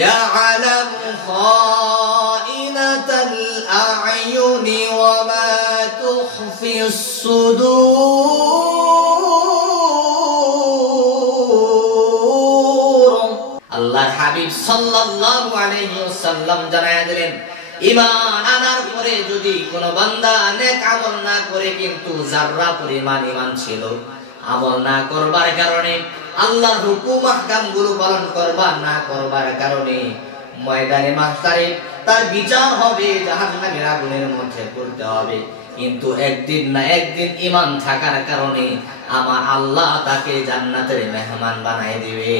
ইয়ালামু খাইনাতাল আ'য়ুনি ওয়া মা তুখফিস সুদূর। আল্লাহর হাবিব সাল্লাল্লাহু আলাইহি ওয়াসাল্লাম জানায়া দিলেন, ঈমান আনার পরে যদি কোন বান্দা নেক আমল না করে, কিন্তু যাররা পরিমাণ ঈমান ছিল, আমল না করবার কারণে, আল্লাহর হুকুম আহকাম গুলো পালন করবার না করবার কারণে ময়দানে মাহশারে তার বিচার হবে, জাহান্নামের আগুনের মধ্যে পড়তে হবে। কিন্তু একদিন না একদিন ঈমান থাকার কারণে আমার আল্লাহ তাকে জান্নাতের মেহমান বানায় দিবে।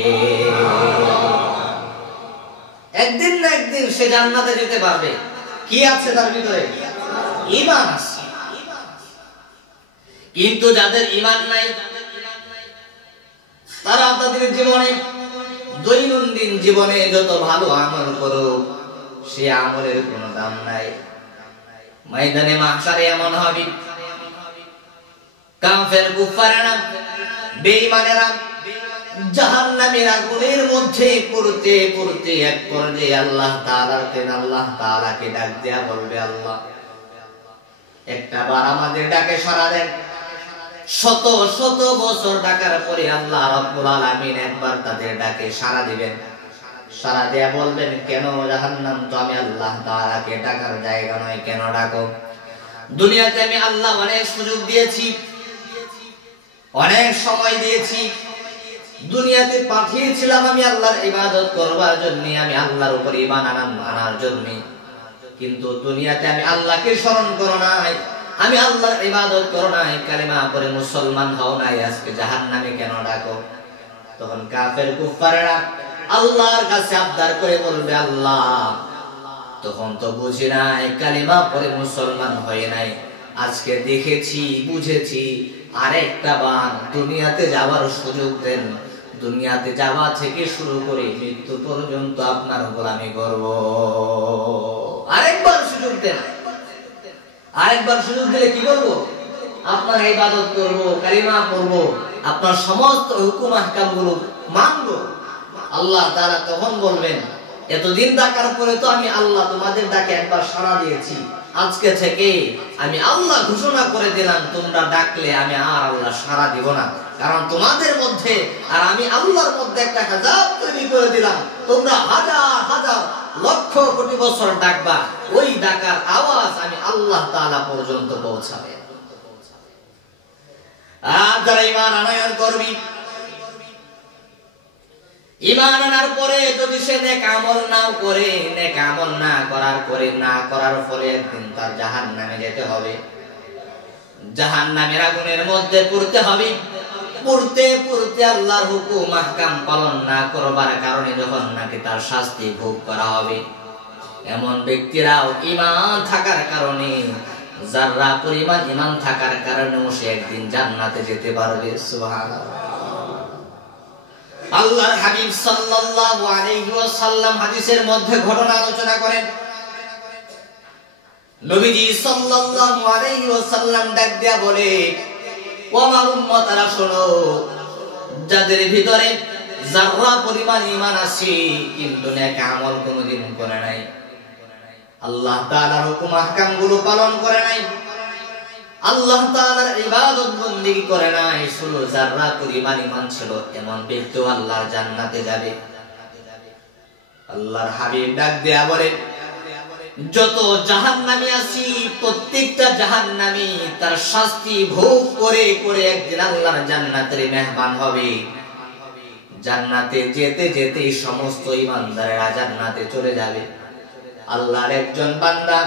একদিন না একদিন সে জান্নাতে যেতে পারবে। কি আছে তার ভিতরে? ঈমান আছে। কিন্তু যাদের ঈমান নাই, তারা তাদের জীবনে, দৈনন্দিন জীবনে যত ভালো আমল করুক, সে আমলের কোনো দাম নাই। ময়দানে মাহশারে এমন হবে, কাফের কুফারেরা, বেঈমানেরা জাহান্নামের আগুনের মধ্যে পড়তে পড়তে এক পর্যায়ে আল্লাহ তাআলাকে ডাক দেয়া বলবে, আল্লাহ একটা বার আমাদের ডাকে সাড়া দেন। শত শত বছর ডাকার পরে আল্লাহ রাব্বুল আলামিন একবার তাদের ডাকে সাড়া দিবেন। সাড়া দেয়া বলবেন, কেন জাহান্নাম তো আমি আল্লাহ তাআলাকে ডাকার জায়গা নয়, কেন ডাকো? দুনিয়াতে আমি আল্লাহ অনেক সুযোগ দিয়েছি, অনেক সময় দিয়েছি, দুনিয়াতে পাঠিয়েছিলাম আমি আল্লাহর ইবাদত করবার জন্য, আমি আল্লাহর উপর ঈমান আনার জন্য, কিন্তু দুনিয়াতে আমি আল্লাহকে স্মরণ করো নাই, আমি আল্লাহর ইবাদত করো নাই, কালেমা পড়ে মুসলমান হও নাই, আজকে জাহান্নামে কেন ডাকো? তখন কাফের কুফারেরা আল্লাহর কাছে আবদার করে বলবে, আল্লাহ তখন তো বুঝি নাই, কালেমা পড়ে মুসলমান হয়ে নাই, আজকে দেখেছি, বুঝেছি, আরেকটা বার দুনিয়াতে যাওয়ার সুযোগ দেন, দুনিয়াতে যাওয়া থেকে শুরু করে মৃত্যু পর্যন্ত আপনার গোলামি করব। আরেকবার সুযোগ দেন। আরেকবার সুযোগ দিলে কি করব? আপনার ইবাদত করব, কালিমা পড়ব, আপনার সমস্ত হুকুম আহকাম গুলো মানব। আল্লাহ তাআলা তখন বলবেন, এতদিন ডাকার পরে তো আমি আল্লাহ তোমাদের ডাকে একবার সাড়া দিয়েছি, আজকে থেকে আমি আল্লাহ ঘোষণা করে দিলাম, তোমরা ডাকলে আমি আর আল্লাহ সাড়া দিব না, কারণ তোমাদের মধ্যে আর আমি আল্লাহর মধ্যে একটা হিজাব তৈরি করে দিলাম। তোমরা হাজার হাজার লক্ষ কোটি বছর ডাকবা, ওই ডাকার আওয়াজ আমি আল্লাহ তাআলা পর্যন্ত পৌঁছাবে। আর যারা ঈমান আনয়ন করবি, ঈমান আনার পরে যদি সে নেক আমল না করে, নেক আমল না করার পরে, না করার ফলে একদিন তার জাহান্নামে যেতে হবে, জাহান্নামের আগুনের মধ্যে পড়তে হবে। পড়তে পড়তে আল্লাহর হুকুম আহকাম পালন না করবার কারণে যখন নাকি তার শাস্তি ভোগ করা হবে, এমন ব্যক্তিরাও ঈমান থাকার কারণে, যারা পরিমাণ ঈমান থাকার কারণেও সে একদিন জান্নাতে যেতে পারবে। সুবহানাল্লাহ। আল্লাহর হাবিব সাল্লাল্লাহু আলাইহি ওয়াসাল্লাম হাদিসের মধ্যে ঘটনা আলোচনা করেন। নবীজি সাল্লাল্লাহু আলাইহি ওয়াসাল্লাম ডাক দেয়া বলে, ও আমার উম্মতরা শোনো, যাদের ভিতরে যারা পরিমাণ ঈমান আছে কিন্তু নেক আমল কোনদিন করে নাই, আল্লাহ তাআলার হুকুম আহকাম গুলো পালন করে নাই, আল্লাহ তাআলার ইবাদত বন্দেগী করে নাই, শুধু যারা পরিমাণ ঈমান ছিল, এমন ব্যক্তি আল্লাহর জান্নাতে যাবে। আল্লাহর হাবিব ডাক দেয়া বলে, যত জাহান্নামী আছি প্রত্যেকটা জাহান্নামী তার শাস্তি ভোগ করে করে একদিন আল্লাহর জান্নাতের মেহমান হবে। জান্নাতে যেতে যেতে সমস্ত ঈমানদারেরা জান্নাতে চলে যাবে। আল্লাহর একজন বান্দা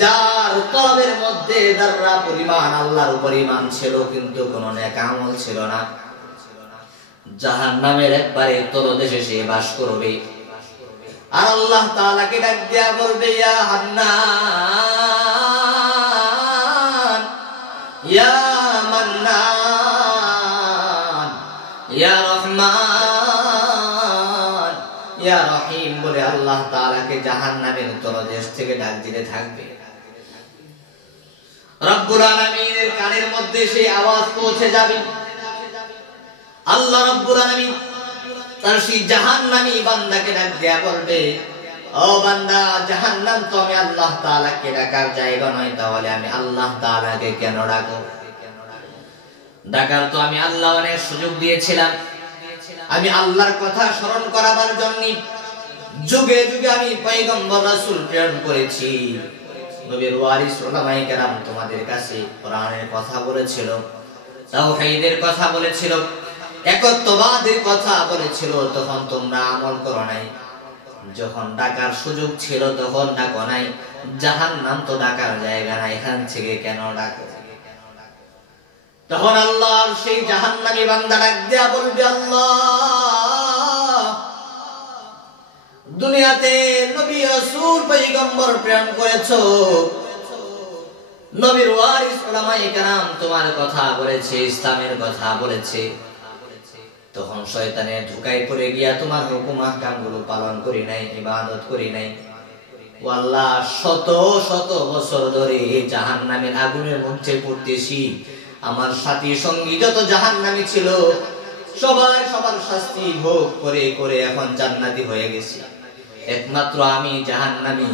যার কলবের মধ্যে যারা পরিমাণ আল্লাহর উপর ঈমান ছিল কিন্তু কোনো নেক আমল ছিল না, জাহান্নামের একবারে তলদেশে সে বাস করবে। আর আল্লাহ তাআলাকে ডাক দিয়া বলবে, ইয়া হান্নান, ইয়া মান্নান, ইয়া রহমান, ইয়া রহিম বলে আল্লাহ তাআলাকে জাহান্নামের তলদেশ থেকে ডাক দিতে থাকবে। রব্বুল আলামিনের কানের মধ্যে সেই আওয়াজ পৌঁছে যাবে। আল্লাহ রব্বুল আলামিন তার সেই জাহান্নামী বান্দাকে ডাক দেয়া বলবে, ও বান্দা, জাহান্নাম তো আমি আল্লাহ তাআলাকে ডাকার জায়গা নয়, তাহলে আমি আল্লাহ তাআলাকে কেন ডাকো? ডাকার তো আমি আল্লাহ অনেক সুযোগ দিয়েছিলাম। আমি আল্লাহর কথা স্মরণ করাবার জন্য যুগে যুগে আমি পয়গম্বর রাসূল প্রেরণ করেছি। নবীর ওয়ারিস উলামায়ে কেরাম তোমাদের কাছে কোরআনের কথা বলেছিল, তাওহীদের কথা বলেছিল, একত্ববাদের কথা বলেছিল, তখন তোমরা আমল করো নাই। যখন ডাকার সুযোগ ছিল তখন ডাকো নাই। জাহান্নাম তো ডাকার জায়গা না, এখান থেকে কেন ডাকো? তখন আল্লাহর সেই জাহান্নামী বান্দা ডাক দেয়া বলবে, আল্লাহ, দুনিয়াতে নবী রাসূল পয়গম্বর প্রেরণ করেছো, নবীর ওয়ারিস উলামায়ে কেরাম তোমার কথা বলেছে, ইসলামের কথা বলেছে, তখন শয়তানের ধোঁকায় পড়ে গিয়া তোমার হুকুম আহকামগুলো পালন করি নাই, ইবাদত করি নাই। ও আল্লাহ, শত শত বছর ধরে জাহান্নামের আগুনের মধ্যে পড়তেছি। আমার সাথী সঙ্গী যত জাহান্নামী ছিল সবাই সবার শাস্তি ভোগ করে করে এখন জান্নাতি হয়ে গেছে। একমাত্র আমি জাহান্নামী,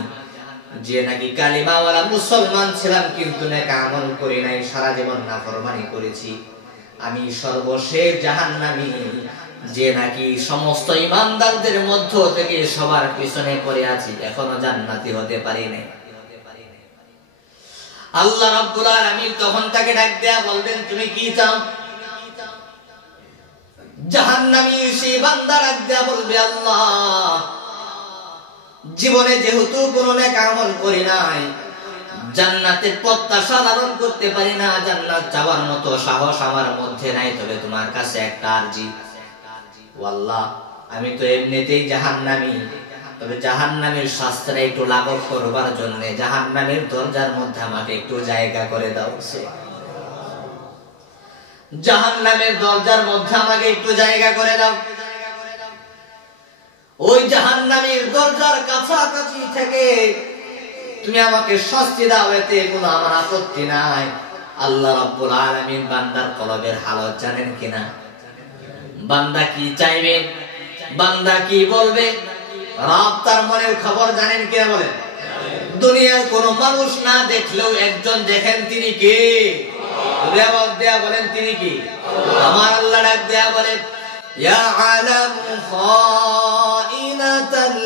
যে নাকি কালিমাওয়ালা মুসলমান ছিলাম কিন্তু নেক আমল করি নাই, সারা জীবন নাফরমানি করেছি। আমি সর্বশেষ জাহান্নামী, যে নাকি সমস্ত ইমানদারদের মধ্য থেকে সবার পিছনে পড়ে আছি, এখনো জান্নাতি হতে পারি নাই। আল্লাহ রাব্বুল আলামিন তখন তাকে ডাক দেয়া বলবেন, তুমি কি চাও? জাহান্নামী সেই বান্দা ডাক দেয়া বলবে, আল্লাহ, জীবনে যেহেতু কোনো নেক আমল করি নাই, জান্নাতের প্রত্যাশা লালন করতে পারি না, জান্নাত চাওয়ার মতো সাহস আমার মধ্যে নাই, তবে তোমার কাছে একটা আরজি। ও আল্লাহ, আমি তো এমনিতেই জাহান্নামী, তবে জাহান্নামের শাস্তিটা একটু লাঘব করবার জন্য জাহান্নামের দরজার মধ্যে আমাকে একটু জায়গা করে দাও। জাহান্নামের দরজার মধ্যে আমাকে একটু জায়গা করে দাও। ওই জাহান্নামের দরজার কাছাকাছি থেকে তুমি আমাকে শাস্তি দাও, এতে কোনো আমার আপত্তি নাই। আল্লাহ রাব্বুল আলামিন বান্দার কলবের হালত জানেন কিনা? বান্দা কি চাইবে, বান্দা কি বলবে, রব তার মনের খবর জানেন কিনা? বলেন। দুনিয়ার কোনো মানুষ না দেখলেও একজন দেখেন, তিনি কে? জবাব দেয়া বলেন, তিনি কি? আমার আল্লাহ ডাক দেয়া বলেন, ইয়ালামু খাইনাতাল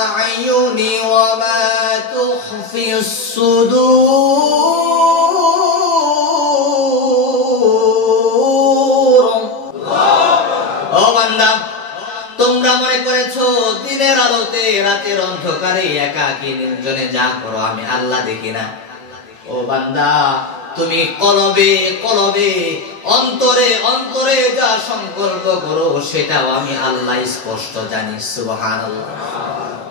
আ'য়ুনি ওয়া মা তুখফিস সুদূর। ও বান্দা, তোমরা মনে করেছো দিনের আলোতে রাতের অন্ধকারে একাকী নির্জনে যা করো আমি আল্লাহ দেখি না? ও বান্দা, তুমি কলবে কলবে অন্তরে অন্তরে যা সংকল্প করো সেটাও আমি আল্লাহ স্পষ্ট জানি। সুবহানাল্লাহ।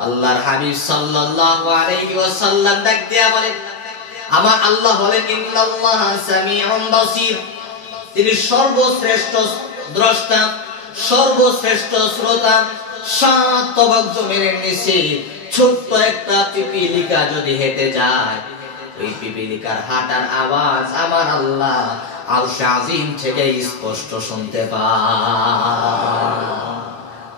আল্লাহর হাবিব সাল্লাল্লাহু আলাইহি ওয়াসাল্লাম ডাক দিয়া বলেন, আমার আল্লাহ হলেন ইন্নাল্লাহা সামিউন বাসীর, তিনি সর্বশ্রেষ্ঠ দ্রষ্টা, সর্বশ্রেষ্ঠ শ্রোতা। সাত তবাক জমিনের নিচে ছোট্ট একটা পিপিলিকা যদি হেঁটে যায়, ওই পিপিলিকার হাঁটার আওয়াজ আমার আল্লাহ আরশে আজিম থেকে স্পষ্ট শুনতে পায়।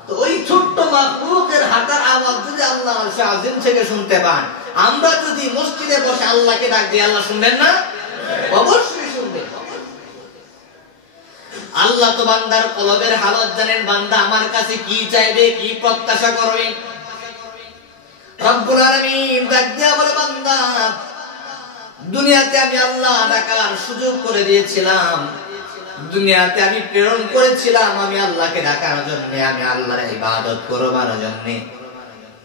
তো ওই ছোট্ট মাখলুকের হাঁটার আওয়াজ যদি আল্লাহ আরশে আজিম থেকে শুনতে পান, আমরা যদি মসজিদে বসে আল্লাহকে ডাক দিই, আল্লাহ শুনবেন না? অবশ্যই শুনবেন। আল্লাহ তো বান্দার কলবের হালত জানেন। বান্দা আমার কাছে কি চাইবে, কি প্রত্যাশা করবে? রব্বুল আলামিন ডাক দিয়া বলে, বান্দা, দুনিয়াতে আমি আল্লাহ ডাকার সুযোগ করে দিয়েছিলাম, দুনিয়াতে আমি প্রেরণ করেছিলাম আমি আল্লাহকে ডাকার জন্য, আমি আল্লাহর ইবাদত করবার জন্য।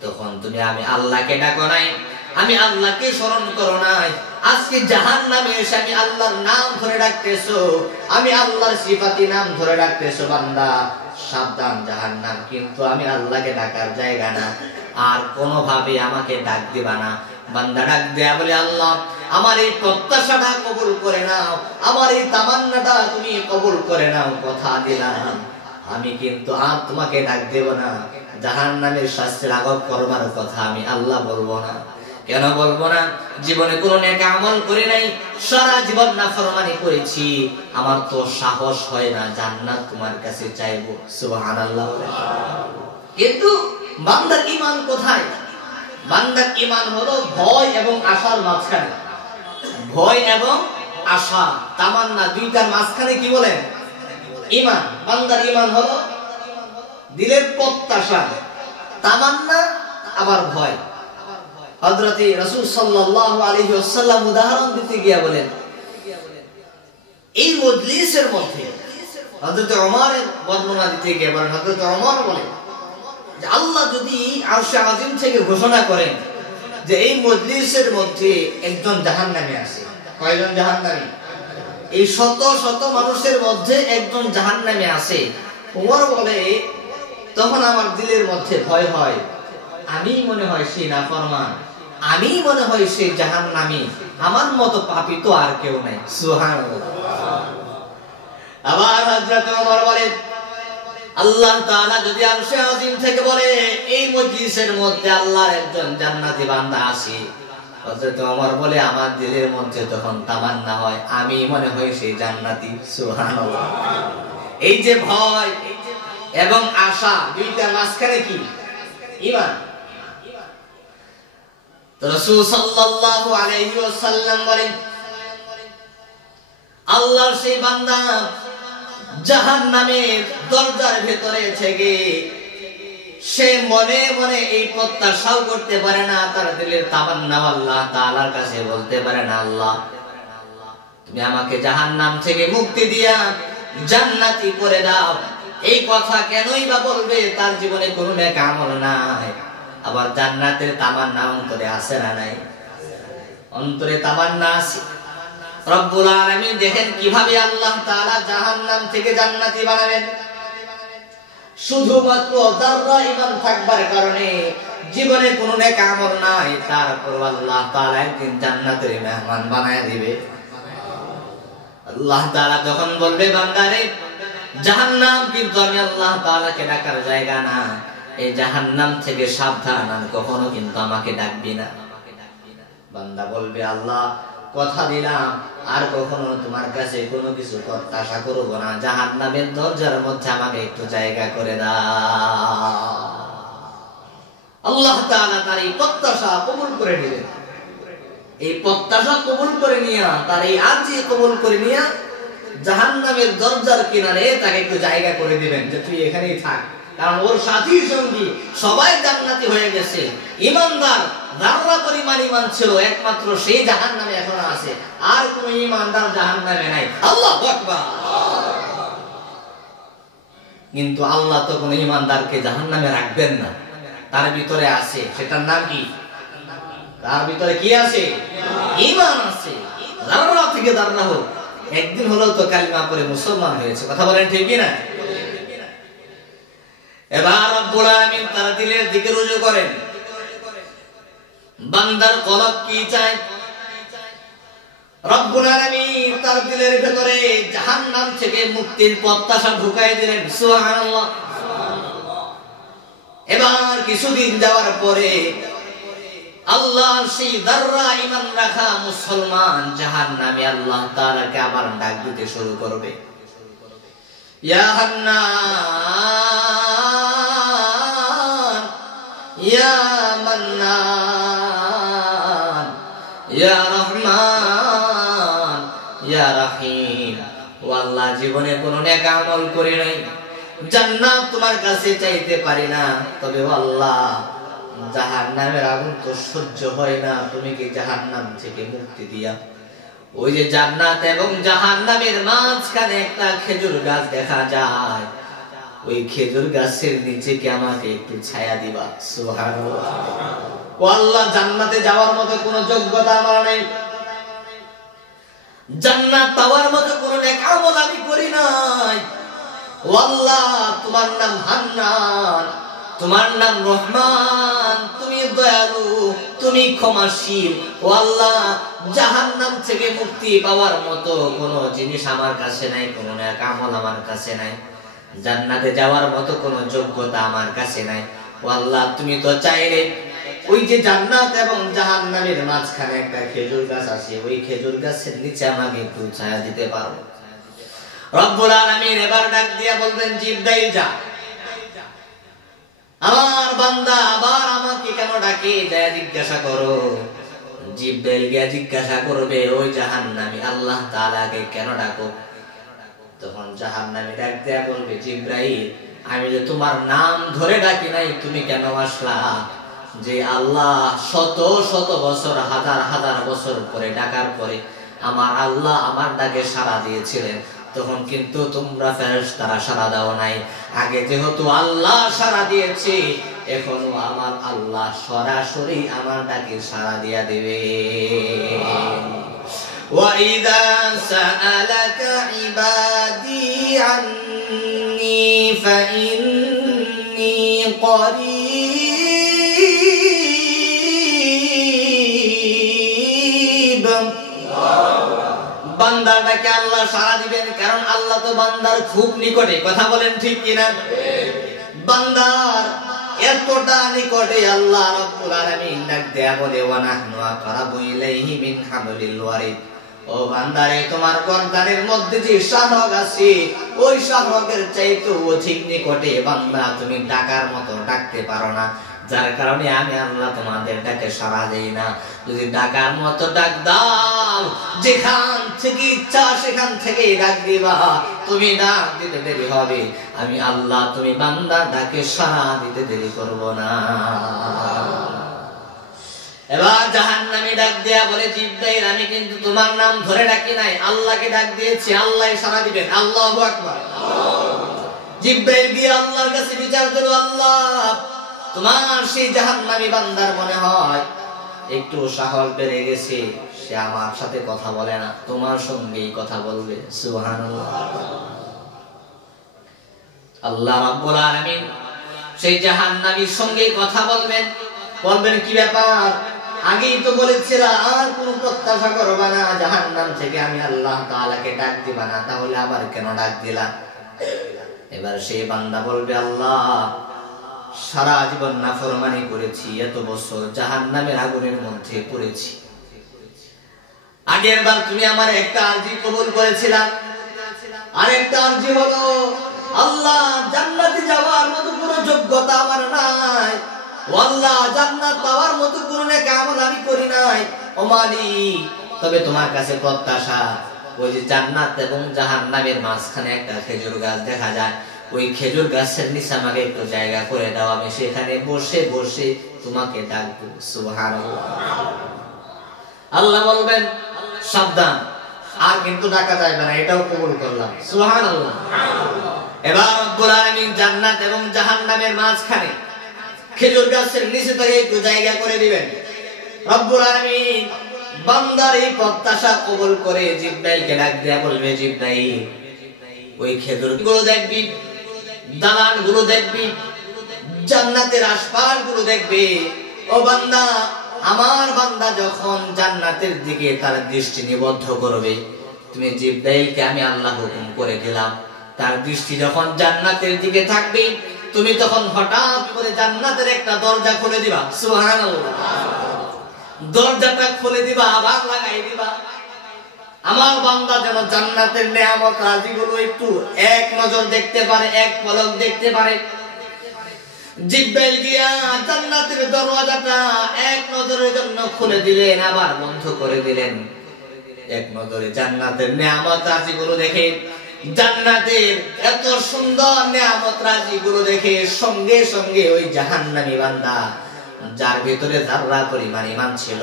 তখন তুমি আমি আল্লাহকে ডাকো নাই, আমি আল্লাহকে স্মরণ করো নাই। আজকে জাহান্নামে এসে আমি আল্লাহর নাম ধরে ডাকতেছো, আমি আল্লাহর সিফাতি নাম ধরে ডাকতেছো। বান্দা সাবধান, জাহান্নাম কিন্তু আমি আল্লাহকে ডাকার জায়গা না, আর কোনোভাবে আমাকে ডাক দিবা না। বান্দা ডাক দেয়া বলে, আল্লাহ, আমার এই প্রত্যাশাটা কবুল করে নাও, আমার এই তামান্নাটা তুমি কবুল করে নাও, কথা দিলাম আমি কিন্তু আর তোমাকে ডাক দেব না, জাহান্নামের শাস্তি লাঘব করবার কথা আমি আল্লাহ বলবো না। কেন বলবো না? জীবনে কোনো নেক আমল করে নাই, সারা জীবন নাফরমানি করেছি, আমার তো সাহস হয় না জান্নাত তোমার কাছে চাইবো। সুবহানাল্লাহ। কিন্তু বান্দার ঈমান কোথায়? বান্দার ঈমান হলো ভয় এবং আশার মাঝখানে। ভয় এবং আশা, তামান্না, দুইটার মাঝখানে কি বলেন? ঈমান। বান্দার ঈমান হলো দিলের প্রত্যাশা, তামান্না আবার ভয়। হযরত রাসূল সাল্লাল্লাহু আলাইহি ওয়াসাল্লাম উদাহরণ দিতে গিয়ে বলেন, এই মজলিসের মধ্যে হযরত ওমরের বর্ণনা দিতে গিয়ে বলেন, হযরত ওমর বলেন যে আল্লাহ যদি আরশে আজিম থেকে ঘোষণা করেন যে এই মজলিসের মধ্যে একজন জাহান্নামী আছে। কয়জন জাহান্নামী? এই শত শত মানুষের মধ্যে একজন জাহান্নামী আছে। ওমর বলে তখন আমার দিলের মধ্যে ভয় হয়, আমি মনে হয় সেই নাফরমান, আমি মনে হয় সেই জাহান্নামী, আমার মতো পাপী তো আর কেউ নাই। সুবহানাল্লাহ। আবার হযরত ওমর বলেন, আল্লাহ তাআলা যদি আরশে আজিম থেকে বলে এই মজলিসের মধ্যে আল্লাহর একজন জান্নাতি বান্দা আছে, হযরত ওমর বলে আমার দিলের মধ্যে তখন তামান্না হয়, আমি মনে হয় সেই জান্নাতি। সুবহানাল্লাহ। এই যে ভয় এবং আশা, দুইটার মাঝখানে কি? ঈমান। রাসূল সাল্লাল্লাহু আলাইহি ওয়াসাল্লাম বলেন, আল্লাহর সেই বান্দা জাহান্নামের দরজার ভিতরে থেকে সে মনে মনে এই প্রত্যাশাও করতে পারে না, তার দিলের তামান্না আল্লাহ তাআলার কাছে বলতে পারে না, আল্লাহ তুমি আমাকে জাহান্নাম থেকে মুক্তি দিয়া জান্নাতি করে দাও। এই কথা কেনই বা বলবে? তার জীবনে কোনো নেক আমল নাই, আবার জান্নাতের তামান্না অন্তরে আছে না নাই? অন্তরে তামান্না আছে। রব্বুল আলামিন দেখেন কিভাবে আল্লাহ তাআলা জাহান্নাম থেকে জান্নাতি বানাবেন। শুধুমাত্র যারা ঈমান থাকবার কারণে, জীবনে কোনো নেক আমল নাই, তারপর আল্লাহ তাআলা একদিন জান্নাতের মেহমান বানায় দিবে। আল্লাহ তাআলা যখন বলবে, বান্দারে জাহান্নাম কিন্তু আমি আল্লাহ তাআলাকে ডাকার জায়গা না, এই জাহান্নাম থেকে সাবধান, আর কখনো কিন্তু আমাকে ডাকবি না। বান্দা বলবে, আল্লাহ কথা দিলাম আর কখনো তোমার কাছে কোনো কিছু প্রত্যাশা করব না, জাহান্নামের দরজার মধ্যে আমাকে একটু জায়গা করে দাও। আল্লাহ তাআলা তার এই প্রত্যাশা কবুল করে নিলেন। এই প্রত্যাশা কবুল করে নিয়া, তার এই আরজি কবুল করে নিয়া জাহান্নামের দরজার কিনারে তাকে একটু জায়গা করে দিবেন যে তুই এখানেই থাক। কারণ ওর সাথী সঙ্গী সবাই জান্নাতি হয়ে গেছে, ঈমানদার যারা পরিমাণ ঈমান ছিল একমাত্র সেই জাহান্নামে এখনো আছে, আর কোন ঈমানদার জাহান্নামে নাই। আল্লাহু আকবার। কিন্তু আল্লাহ তো কোন ঈমানদারকে জাহান্নামে রাখবেন না, তার ভিতরে আছে, সেটার নাম কি? তার ভিতরে কি আছে? ঈমান আছে। যারা থেকে যারা হোক একদিন হলেও তো কালিমা পড়ে মুসলমান হয়েছে। কথা বলেন ঠিক কি না? এবার রব্বুল আলামিন তার দিলের দিকে রুজু করেন, বান্দার কলব কি চায়। রব্বুল আলামিন তার দিলের ভিতরে জাহান্নাম থেকে মুক্তির প্রত্যাশা ঢুকাই দিলেন। সুবহানাল্লাহ। এবার কিছুদিন যাওয়ার পরে আল্লাহর সেই যারা ঈমান রাখা মুসলমান জাহান্নামী আল্লাহ তাআলাকে আবার ডাক দিতে শুরু করবে, ইয়া হান্নান ইয়া মান্নান ইয়া রহমান ইয়া রহিম। ও আল্লাহ, জীবনে কোনো নেক আমল করি নাই, জান্নাত তোমার কাছে চাইতে পারি না, তবে ও আল্লাহ জাহান্নামের আগুন তো সহ্য হয় না, তুমি কি জাহান্নাম থেকে মুক্তি দিয়া ওই যে জান্নাত এবং জাহান্নামের মাঝখানে একটা খেজুর গাছ দেখা যায়, ওই খেজুর গাছের নিচে কি আমাকে একটু ছায়া দিবা। সুবহানাল্লাহ। ও আল্লাহ, জান্নাতে যাওয়ার মতো কোনো যোগ্যতা আমার নেই, জান্নাত পাওয়ার মতো কোনো নেক আমল আমি করি নাই। ও আল্লাহ, তোমার নাম হান্নান, তোমার নাম রহমান, তুমি দয়ালু, তুমি ক্ষমাশীল। ও আল্লাহ, জাহান্নাম থেকে মুক্তি পাওয়ার মতো কোনো জিনিস আমার কাছে নাই, কোনো নেক আমল আমার কাছে নাই, জান্নাতে যাওয়ার মতো কোনো যোগ্যতা আমার কাছে নাই। ও আল্লাহ, তুমি তো চাইলে ওই যে জান্নাত এবং জাহান্নামের মাঝখানে একটা খেজুর গাছ আছে, ওই খেজুর গাছের নিচে আমাকে একটু ছায়া দিতে পারো? রব্বুল আলামিন এবার ডাক দিয়া বলবেন, জিবরাইল যা। আমার বান্দা আবার আমাকে কেন ডাকে যায় জিজ্ঞাসা করো। জিবরাইল গিয়া জিজ্ঞাসা করবে, ওই জাহান্নামী আল্লাহ তাআলাকে কেন ডাকো? তখন জাহান্নামী ডাক দিয়া বলবে, জিবরাইল আমি যে তোমার নাম ধরে ডাকি নাই, তুমি কেন আসলা? যে আল্লাহ শত শত বছর, হাজার হাজার বছর পরে ডাকার পরে আমার আল্লাহ আমার ডাকে সাড়া দিয়েছিলেন, তখন কিন্তু তোমরা ফেরেশতারা সাড়া দাও নাই। আগে যেহেতু আল্লাহ সাড়া দিয়েছে, এখনো আমার আল্লাহ সরাসরি আমার ডাকে সাড়া দিয়া দেবে। وَإِذَا سَأَلَكَ عِبَادِي عَنِّي فَإِنِّي قَرِيبٌ। বান্দাটাকে আল্লাহ সাড়া দিবেন, কারণ আল্লাহ তো বান্দার খুব নিকটে। কথা বলেন ঠিক কিনা? বান্দার এতটা নিকটে আল্লাহ রাব্বুল আলামিন ডাক দেয়া বলে, ওয়া নাহনু আকরাবু ইলাইহি মিন হাবলিল ওয়ারিদ। ও বান্দারে, তোমার গর্দানের মধ্যে যে শাহক আছে, ওই শাহকের চাইতে অধিক নিকটে বান্দা তুমি ডাকার মতো ডাকতে পারো না, যার কারণে আমি আল্লাহ তোমাদের ডাকে সাড়া দেই না। যদি ডাকার মতো ডাক দাও, যেখান থেকে ইচ্ছা সেখান থেকে ডাক দিবা, তুমি ডাক দিতে দেরি হবে, আমি আল্লাহ তুমি বান্দার ডাকে সাড়া দিতে দেরি করব না। এবার জাহান্নামী ডাক দেয়া বলে, জিবরাইল আমি কিন্তু তোমার নাম ধরে ডাকি নাই, আল্লাহকে ডাক দিয়েছি, আল্লাহই সাড়া দিবেন। আল্লাহু আকবার। জিবরাইল গিয়ে আল্লাহর কাছে বিচার করলো, আল্লাহ তোমার সেই জাহান্নামী বান্দার মনে হয় একটু সাহস বেড়ে গেছে, সে আমার সাথে কথা বলে না, তোমার সঙ্গেই কথা বলবে। সুবহানাল্লাহ। আল্লাহ রাব্বুল আলামিন সেই জাহান্নামীর সঙ্গে কথা বলবেন। বলবেন, কি ব্যাপার? আগেই তো বলেছিলা আর কোনো প্রত্যাশা করবা না জাহান্নাম থেকে, আমি আল্লাহ তাআলাকে ডাক দিবা না, তাহলে আবার কেন ডাক দিলা? এবার সেই বান্দা বলবে, আল্লাহ সারা জীবন নাফরমানি করেছি, এত বছর জাহান্নামের আগুনের মধ্যে পড়েছি। আগের বার তুমি আমার একটা আরজি কবুল করেছিলা, আরেকটা আরজি হলো, আল্লাহ জান্নাতে যাওয়ার মতো কোনো যোগ্যতা আমার নাই, ও আল্লাহ জান্নাত পাওয়ার মতো কোনো নেক আমল আমি করি নাই, ও মালিক তবে তোমার কাছে প্রত্যাশা, ওই যে জান্নাত এবং জাহান্নামের মাঝখানে একটা খেজুর গাছ দেখা যায়, ওই খেজুর গাছের নিচে আমাকে একটু জায়গা করে দাও, আমি সেখানে বসে বসে তোমাকে ডাকবো। সুবহানাল্লাহ। আল্লাহ বলবেন, সাবধান, আর কিন্তু ডাকা যাবে না, এটাও কবুল করলাম। সুবহানাল্লাহ। এবার রব্বুল আলামিন জান্নাত এবং জাহান্নামের মাঝখানে খেজুর গাছের নিচে থেকে একটু জায়গা করে দিবেন। রব্বুল আলামিন বান্দার এই প্রত্যাশা কবুল করে জিবরাইলকে ডাক দেয়া বলবে, জিবরাইল ওই খেজুরগুলো দেখবি, দালানগুলো দেখবি, জান্নাতের আশপাশগুলো দেখবি। ও বান্দা, আমার বান্দা যখন জান্নাতের দিকে তার দৃষ্টি নিবদ্ধ করবে, তুমি জিবরাইলকে আমি আল্লাহ হুকুম করে দিলাম, তার দৃষ্টি যখন জান্নাতের দিকে থাকবে, তুমি তখন হঠাৎ করে জান্নাতের একটা দরজা খুলে দিবা। সুবহানাল্লাহ। দরজাটা খুলে দিবা, আবার লাগাই দিবা, আমার বান্দা যেন জান্নাতের নেয়ামত রাজিগুলো একটু এক নজর দেখতে পারে, এক পলক দেখতে পারে। জিবরাইল গিয়া জান্নাতের দরওয়াজাটা এক নজরের জন্য খুলে দিলেন, আবার বন্ধ করে দিলেন। এক নজরে জান্নাতের নেয়ামত রাজিগুলো দেখে, জান্নাতের এত সুন্দর নেয়ামত রাজিগুলো দেখে সঙ্গে সঙ্গে ওই জাহান্নামী বান্দা, যার ভিতরে যাররা পরিমাণ ঈমান ছিল,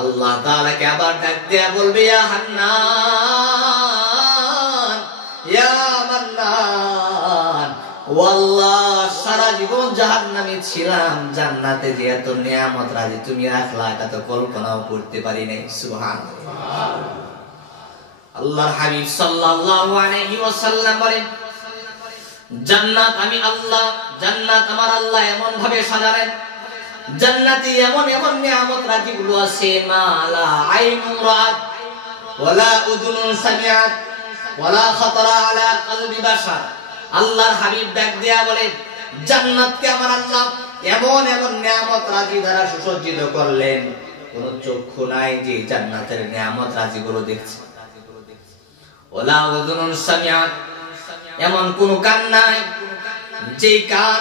আল্লাহ তাআলাকে আবার ডাক দেয়া বলবে, ইয়া হান্নান, ইয়া মান্নান, ওয়াল্লাহ সারা জীবন জাহান্নামে ছিলাম, জান্নাতে যে এত নিয়ামত রাজি তুমি রাখলা, এটা তো কল্পনাও করতে পারি নাই। সুবহানাল্লাহ। আল্লাহর হাবিব সাল্লাল্লাহু আলাইহি ওয়াসাল্লাম বলেন, জান্নাত আমি আল্লাহ, জান্নাত আমার আল্লাহ এমন ভাবে সাজালেন, জান্নাতে এমন এমন নিয়ামত রাজিগুলো আছে, মালা আইনুন রাআত ওয়ালা উযুনুন সামিআত ওয়ালা খাতারা আলা কলবি বাশার। আল্লাহর হাবিব ডাক দেয়া বলেন, জান্নাতকে আমার আল্লাহ এমন এমন নিয়ামত রাজি দ্বারা সুসজ্জিত করলেন, কোন চক্ষু নাই যে জান্নাতের নিয়ামত রাজিগুলো দেখছে। ওলা উযুনুন সামিআত, এমন কোন কান নাই যে কান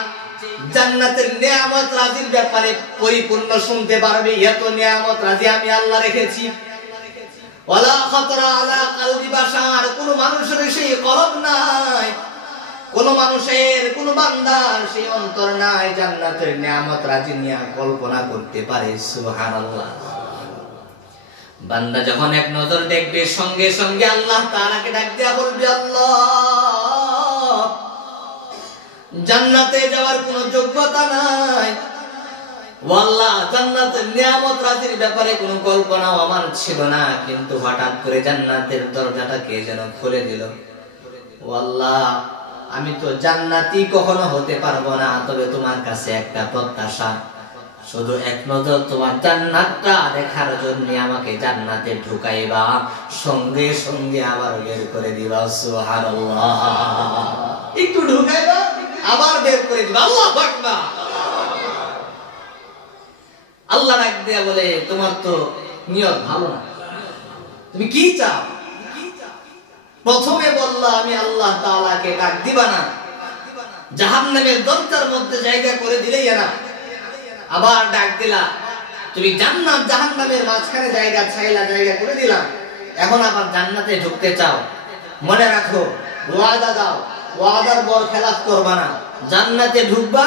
জান্নাতের নিয়ামত রাজির ব্যাপারে পরিপূর্ণ শুনতে পারবে। এত নিয়ামত রাজি আমি আল্লাহ রেখেছি। ওয়ালা খাতরা আলা কলবি বাশার, কোন মানুষের সেই কলব নাই, কোন মানুষের কোন বান্দার সেই অন্তর নাই জান্নাতের নিয়ামত রাজি নিয়ে কল্পনা করতে পারে। সুবহানাল্লাহ। বান্দা যখন এক নজর দেখবে, সঙ্গে সঙ্গে আল্লাহ তাআলাকে ডাক দিয়া বলবে, আল্লাহ, জান্নাতে যাওয়ার কোনো যোগ্যতা নাই, আল্লাহ জান্নাতের নিয়ামত রাজির ব্যাপারে কোনো কল্পনাও আমার ছিল না, কিন্তু হঠাৎ করে জান্নাতের দরজাটা কে যেন খুলে দিল। ও আল্লাহ, আমি তো জান্নাতি কখনো হতে পারবো না, তবে তোমার কাছে একটা প্রত্যাশা, শুধু এক নজর তোমার জান্নাতটা দেখার জন্য আমাকে জান্নাতে ঢুকাইবা, সঙ্গে সঙ্গে আবার বের করে দিবা। সুবহানাল্লাহ। একটু ঢুকাইবা, আবার বের করে দিবা। আল্লাহু আকবার। আল্লাহ ডাক দিয়া বলে, তোমার তো নিয়ত ভালো না, তুমি কি চাও? প্রথমে বললা আমি আল্লাহ তাআলাকে ডাক দিবা না, জাহান্নামের দরজার মধ্যে জায়গা করে দিলেই না। আবার ডাক দিলা তুমি জান্নাত জাহান্নামের মাঝখানে জায়গা ছাইলা, জায়গা করে দিলাম, এখন আবার জান্নাতে ঢুকতে চাও। মনে রাখো, ওয়াদা দাও, ওয়াদার বর খেলাফ করবা না। জান্নাতে ঢুকবা,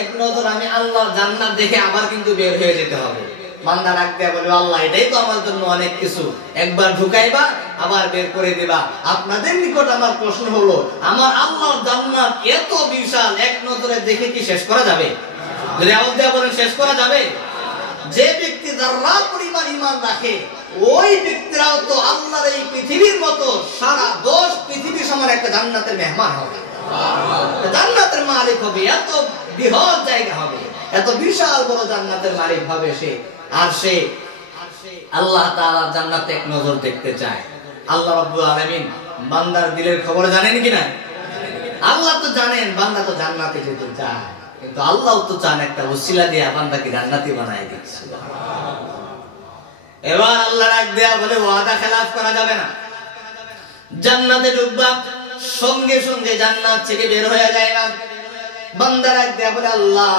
এক নজর আমি আল্লাহ জান্নাত দেখে আবার কিন্তু বের হয়ে যেতে হবে। বান্দা ডাক দেয়া বলে, আল্লাহ এটাই তো আমার জন্য অনেক কিছু, একবার ঢুকাইবা আবার বের করে দিবা। আপনাদের নিকট আমার প্রশ্ন হলো, আমার আল্লাহর জান্নাত এত বিশাল, এক নজরে দেখে কি শেষ করা যাবে? যদি আওয়াজ দেয়া বলেন শেষ করা যাবে? যে ব্যক্তি যারা পরিমাণ ঈমান রাখে, ওই ব্যক্তিরাও তো আল্লাহর এই পৃথিবীর মতো সারা 10 পৃথিবী সমান একটা জান্নাতের মেহমান হবে, জান্নাতের মালিক হবে, এত বৃহৎ জায়গা হবে, এত বিশাল বড় জান্নাতের মালিক হবে সে। আর সে আল্লাহ তাআলার জান্নাতে এক নজর দেখতে চায়। আল্লাহ রাব্বুল আলামিন বান্দার দিলের খবর জানেন কিনা? আল্লাহ তো জানেন বান্দা তো জান্নাতে যেতে চায়, কিন্তু আল্লাহ তো চান একটা ওসিলা দিয়ে বান্দাকে জান্নাতি বানায় দিচ্ছে। এবার আল্লাহ ডাক দেয়া বলে, ওয়াদা খেলাফ করা যাবে না। জান্নাতে ঢুকবা, সঙ্গে সঙ্গে জান্নাত থেকে বের হয়ে যায় না। বান্দা ডাক দেয়া বলে, আল্লাহ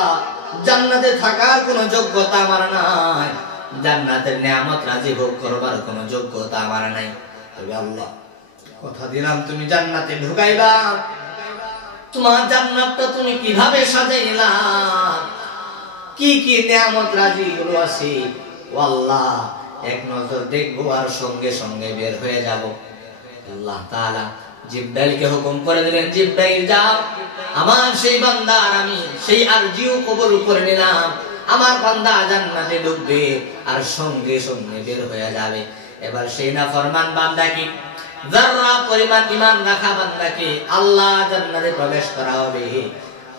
জান্নাতে থাকার কোনো যোগ্যতা আমার নাই, জান্নাতের নিয়ামত রাজি ভোগ করবার কোনো যোগ্যতা আমার নাই, তবে আল্লাহ কথা দিলাম তুমি জান্নাতে ঢুকাইবা। তোমার জান্নাতটা তুমি কিভাবে সাজাইলা, কি কি নিয়ামত রাজি গুলো আছে, ও আল্লাহ এক নজর দেখবো আর সঙ্গে সঙ্গে বের হয়ে যাব। আল্লাহ তাআলা জিবরাইলকে হুকুম করে দিলেন, জিবরাইল যাও, আমার সেই বান্দা আর আমি সেই আরজিও কবুল করে নিলাম, আমার বান্দা জান্নাতে ঢুকবে আর সঙ্গে সঙ্গে বের হয়ে যাবে। এবার সেই নাফরমান বান্দাকে, যারা পরিমাণ ঈমান রাখা বান্দাকে আল্লাহ জান্নাতে প্রবেশ করা হবে।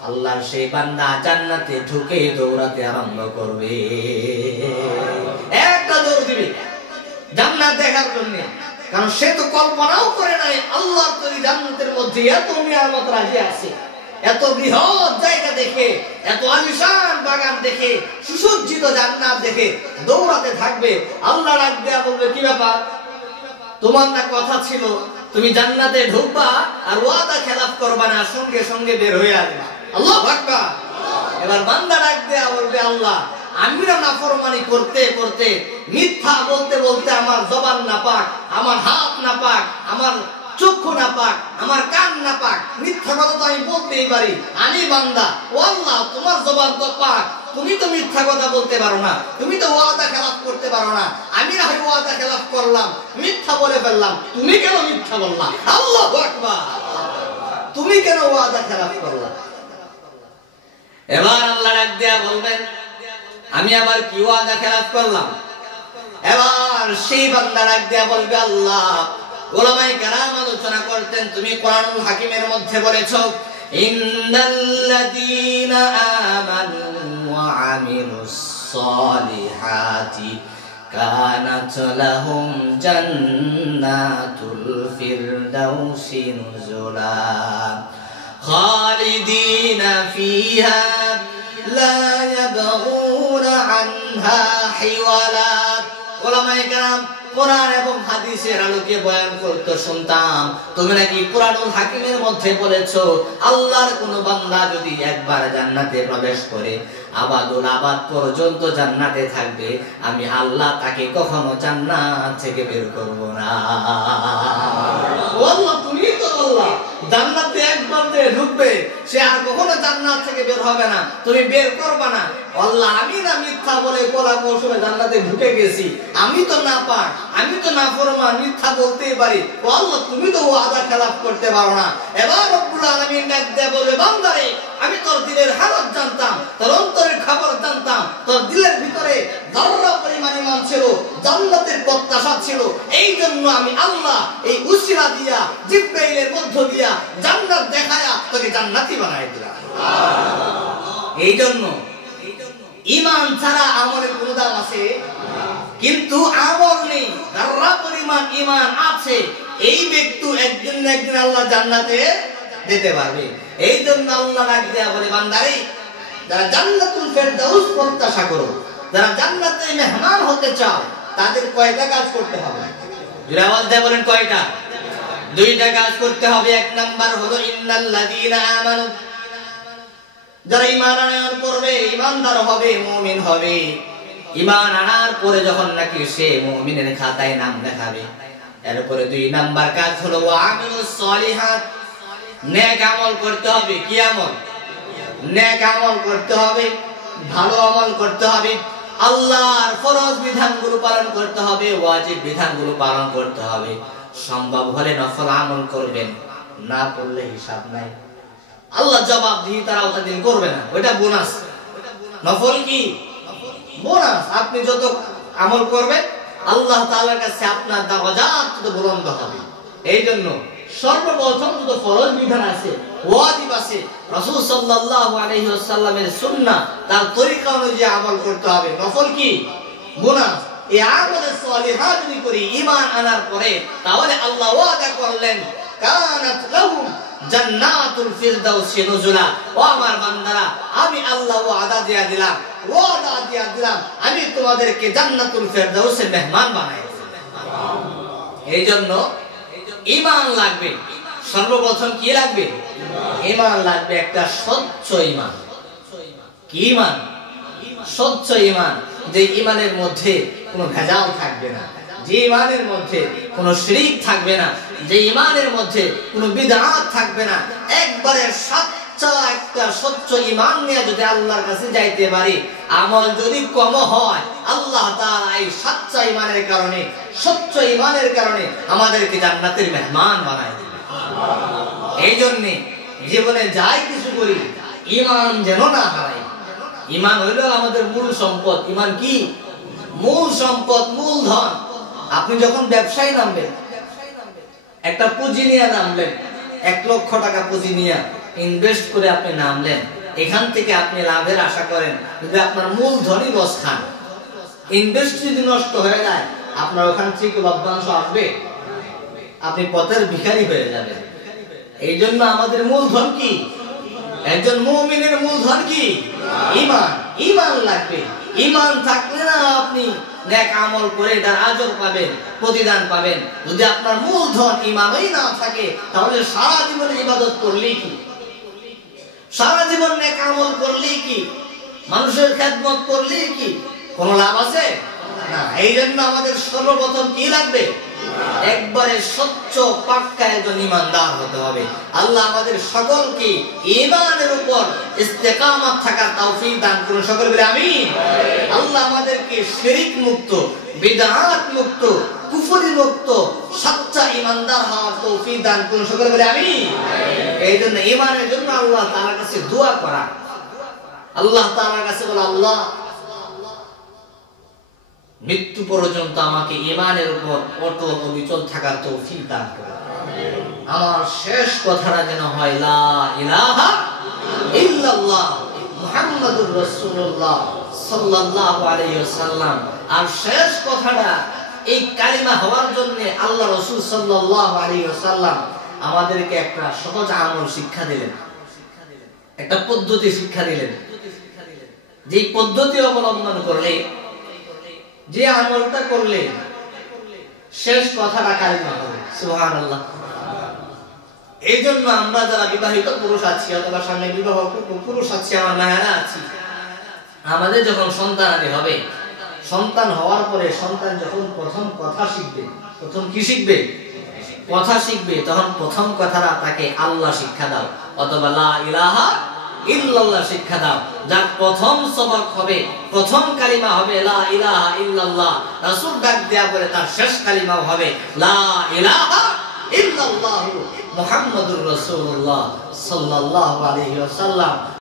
আল্লাহর সেই বান্দা জান্নাতে ঢুকে দৌড়াতে আরম্ভ করবে, একটা দৌড় দিবে জান্নাত দেখার জন্য, কারণ সে তো কল্পনাও করে নাই আল্লাহর তৈরি জান্নাতের মধ্যে এত নিয়ামত রাজি আছে। এত বৃহৎ জায়গা দেখে, এত আলিশান বাগান দেখে, সুসজ্জিত জান্নাত দেখে দৌড়াতে থাকবে। আল্লাহ ডাক দেয়া বলবে, কি ব্যাপার, তোমার না কথা ছিল তুমি জান্নাতে ঢুকবা আর ওয়াদা খেলাফ করবা না, সঙ্গে সঙ্গে বের হয়ে আসবা। আল্লাহু আকবার। এবার বান্দা ডাক দেয়া বলবে, আল্লাহ আমি না নাফরমানি করতে করতে, মিথ্যা বলতে বলতে আমার জবান নাপাক, আমার হাত নাপাক, আমার চক্ষু নাপাক, আমার কান নাপাক, মিথ্যা কথা তো আমি বলতেই পারি, আমি বান্দা। ও আল্লাহ তোমার জবান তো পাক, তুমি তো মিথ্যা কথা বলতে পারো না, তুমি তো ওয়াদা খেলাফ করতে পারো না। আমি না হয় ওয়াদা খেলাফ করলাম, মিথ্যা বলে ফেললাম, তুমি কেন মিথ্যা বললা? আল্লাহু আকবার। তুমি কেন ওয়াদা খেলাফ করলা? এবার আল্লাহ ডাক দেয়া বলবেন, আমি আবার কি ওয়াদা খেলাফ করলাম? এবার সেই বান্দা ডাক দেয়া বলবে, আল্লাহ উলামায়ে কেরাম আলোচনা করতেন, তুমি কোরআনুল হাকিমের মধ্যে বলেছো, ইন্নাল্লাযীনা আমানু ওয়া আমিলুস সালিহাতি কানাত লাহুম জান্নাতুল ফিরদাউসি নুজুলা খালিদিনা ফিহা لا يبغون عنها حولا ওলামায়ে কেরাম কোরআন এবং হাদিসের আলোকে বয়ান করতে শুনতাম তুমি নাকি কুরআনুল হাকিমের মধ্যে বলেছো আল্লাহর কোন বান্দা যদি একবার জান্নাতে প্রবেশ করে আবাদুল আবাদ পর্যন্ত জান্নাতে থাকবে আমি আল্লাহ তাকে কখনো জান্নাত থেকে বের করব না। ও আল্লাহ তুমি তো আল্লাহ জান্নাতে একবার ঢুকবে সে আর কখনো জান্নাত থেকে বের হবে না, তুমি বের করবে না। আল্লাহ আমি না মিথ্যা বলে কোলা মৌসুমে জান্নাতে ঢুকে গেছি, আমি তো না পাক, আমি তো না ফরমান, মিথ্যা বলতেই পারি। ও আল্লাহ তুমি তো ওয়াদা খেলাফ করতে পারো না। এবার রব্বুল আলামিন ডাক দিয়ে বলবে বান্দারে আমি তোর দিলের হালত জানতাম, তোর অন্তরের খবর জানতাম, তোর দিলের ভিতরে যারা পরিমাণ ঈমান ছিল, জান্নাতের প্রত্যাশা ছিল, এই জন্য আমি আল্লাহ এই উসিলা দিয়া জিবরাইলের মধ্য দিয়া জান্নাত দেখায়া তোকে জান্নাতি বানাই দিলাম। এই জন্য ঈমান ছাড়া আমলের কোনো দাম আছে? কিন্তু আমল নেই, যারা পরিমাণ ঈমান আছে এই ব্যক্তি একদিন না একদিন আল্লাহ জান্নাতে দিতে পারবে। এই জন্য আল্লাহ ডাক দেয়া বলে বান্দারে যারা জান্নাতুল ফেরদাউস প্রত্যাশা করো, যারা জান্নাতের মেহমান হতে চাও তাদের কয়টা কাজ করতে হবে? যারা আওয়াজ দিয়ে বলেন কয়টা? দুইটা কাজ করতে হবে। এক নাম্বার হলো ইন্নাল্লাযীনা আমানু, যারা ঈমান আনয়ন করবে, ঈমানদার হবে, মুমিন হবে, ঈমান আনার পরে যখন নাকি সে মুমিনের খাতায় নাম দেখাবে, এরপরে দুই নাম্বার কাজ হলো ওয়ামিলুস সলিহাত, নেক আমল করতে হবে। কি আমল? নেক আমল করতে হবে, ভালো আমল করতে হবে, আল্লাহর ফরজ বিধানগুলো পালন করতে হবে, ওয়াজিব বিধানগুলো পালন করতে হবে। সম্ভব হলে নফল আমল করবেন, না করলে হিসাব নাই, আল্লাহ জবাবদিহি তার আওতাধীন করবে না, ওটা বোনাস। নফল কি? বোনাস। আপনি যত আমল করবেন আল্লাহ তাআলার কাছে আপনার দরজাত তত বুলন্দ হবে। এই জন্য সর্বপ্রথম যত ফরজ বিধান আছে, ওয়াজিব আছে, রাসূল সাল্লাল্লাহু আলাইহি ওয়াসাল্লামের সুন্নাহ তার তরিকা অনুযায়ী আমল করতে হবে। নফল কি? বোনাস। এই আমলে সলিহাত যদি করি ঈমান আনার পরে, তাহলে আল্লাহ ওয়াদা করলেন কানাত লাহুম জান্নাতুল ফিরদাউসি নুজুলা। ও আমার বান্দারা আমি আল্লাহ ওয়াদা দিয়া দিলাম, ওয়াদা দিয়া দিলাম আমি তোমাদেরকে জান্নাতুল ফিরদাউসের মেহমান বানাই দিলাম। এই জন্য ঈমান লাগবে। সর্বপ্রথম কি লাগবে? ঈমান লাগবে, একটা স্বচ্ছ ঈমান। কি ঈমান? স্বচ্ছ ঈমান, যে ঈমানের মধ্যে কোনো ভেজাল থাকবে না, যে ঈমানের মধ্যে কোনো শিরক থাকবে না, যে ঈমানের মধ্যে কোনো বিদআত থাকবে না। একবারে সাচ্চা একটা স্বচ্ছ ঈমান নিয়ে যদি আল্লাহর কাছে যাইতে পারি, আমল যদি কম হয় আল্লাহ তাআলা এই সাচ্চা ঈমানের কারণে, স্বচ্ছ ঈমানের কারণে আমাদেরকে জান্নাতের মেহমান বানায় দিবেন। এই জন্য জীবনে যাই কিছু করি ঈমান যেন না হারাই। ঈমান হইল আমাদের মূল সম্পদ। ঈমান কি? মূল সম্পদ, মূলধন। আপনি যখন ব্যবসায় নামবেন, একটা পুঁজি নিয়ে নামলেন, 1 লক্ষ টাকা পুঁজি নিয়ে ইনভেস্ট করে আপনি নামলেন, এখান থেকে আপনি লাভের আশা করেন, যদি আপনার মূলধনই লস খান, ইনভেস্ট যদি নষ্ট হয়ে যায়, আপনার ওখান থেকে লভ্যাংশ আসবে? আপনি পথের ভিখারি হয়ে যাবেন। এই জন্য আমাদের মূলধন কি? একজন মুমিনের মূলধন কি? ঈমান। ঈমান লাগবে। ঈমান থাকলে না আপনি নেক আমল করে তার আজর পাবেন, প্রতিদান পাবেন। যদি আপনার মূলধন ঈমানই না থাকে, তাহলে সারা জীবন ইবাদত করলেই কি, সারা জীবন নেক আমল করলেই কি, মানুষের খেদমত করলেই কি কোনো লাভ আছে? না। এই জন্য আমাদের সর্বপ্রথম কি লাগবে? একবারে স্বচ্ছ পাক্কা একজন ঈমানদার হতে হবে। আল্লাহ আমাদের সকলকে ঈমানের উপর ইস্তেকামত থাকার তৌফিক দান করুন। সকল বলে আমিন। আল্লাহ আমাদেরকে শিরক মুক্ত, বিদআত মুক্ত, কুফরি মুক্ত সচ্চা ঈমানদার হওয়ার তৌফিক দান করুন। সকল বলে আমিন। এই জন্য ঈমানের জন্য আল্লাহ তাআলার কাছে দোয়া করা, আল্লাহ তাআলার কাছে বলা, আল্লাহ মৃত্যু পর্যন্ত আমাকে ঈমানের উপর অটল অবিচল থাকার তৌফিক দান করুন। আমার শেষ কথাটা যেন হয় লা ইলাহা ইল্লাল্লাহ মুহাম্মাদুর রাসূলুল্লাহ সাল্লাল্লাহু আলাইহি ওয়াসাল্লাম। আর শেষ কথাটা এই কালিমা হওয়ার জন্য আল্লাহ রাসূল সাল্লাল্লাহু আলাইহি ওয়াসাল্লাম আমাদেরকে একটা সহজ আমল শিক্ষা দিলেন, একটা পদ্ধতি শিক্ষা দিলেন। যে পদ্ধতি অবলম্বন করলে, যে আমলটা করলে শেষ কথাটা কালিমা হবে। সুবহানাল্লাহ। এই জন্য আমরা যারা বিবাহিত পুরুষ আছি অথবা সামনে বিবাহ পুরুষ আছি, আমার মায়েরা আছি, আমাদের যখন সন্তানাদি হবে, সন্তান হওয়ার পরে সন্তান যখন প্রথম কথা শিখবে, প্রথম কি শিখবে? কথা শিখবে। তখন প্রথম কথাটা তাকে আল্লাহ শিক্ষা দাও অথবা লা ইলাহা ইল্লাল্লাহ শিক্ষা দাও। যার প্রথম সবক হবে, প্রথম কালিমা হবে লা ইলাহা ইল্লাল্লাহ। রাসূল ডাক দেয়া বলে তার শেষ কালিমাও হবে লা ইলাহা ইল্লাল্লাহু মুহাম্মাদুর রাসূলুল্লাহ সাল্লাল্লাহু আলাইহি ওয়াসাল্লাম।